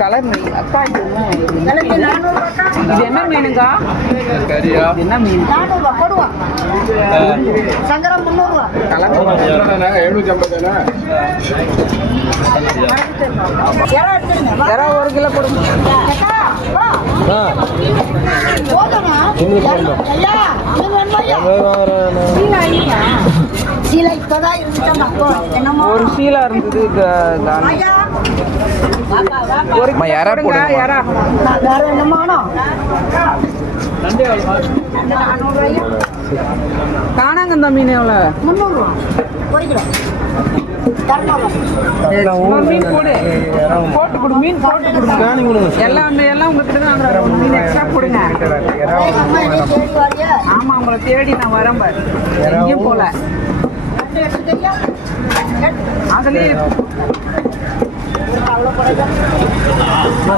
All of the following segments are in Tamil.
கலர் மீன் அப்பா இது என்ன மீனுங்க? என்ன மீன்? சங்கரம் 300 கலர் 750 ஒரு கிலோ கொடுங்க. ஒரு சீலா இருந்தது. காணாங்கந்த மீன் எவ்வளோ? 300 மீன் போடு, போட்டு கொடு. மீன் போட்டு கொடுங்க. எல்லாம் உங்ககிட்ட தான் மீன் எக்ஸ்ட்ரா கொடுங்க. ஆமா, உங்களை தேடி நான் வரேன் பாரு. எங்கேயும் போல அதுலயே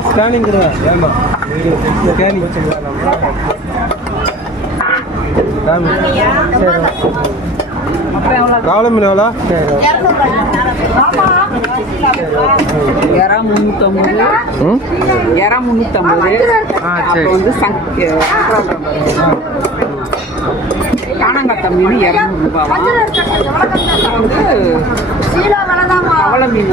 ஸ்கேனிங் காவல மீன் எவ்வளோ? இறா 350. இறா 350. வந்து காணாங்கத்த மீன் 200 ரூபாய். வந்து கவள மீன்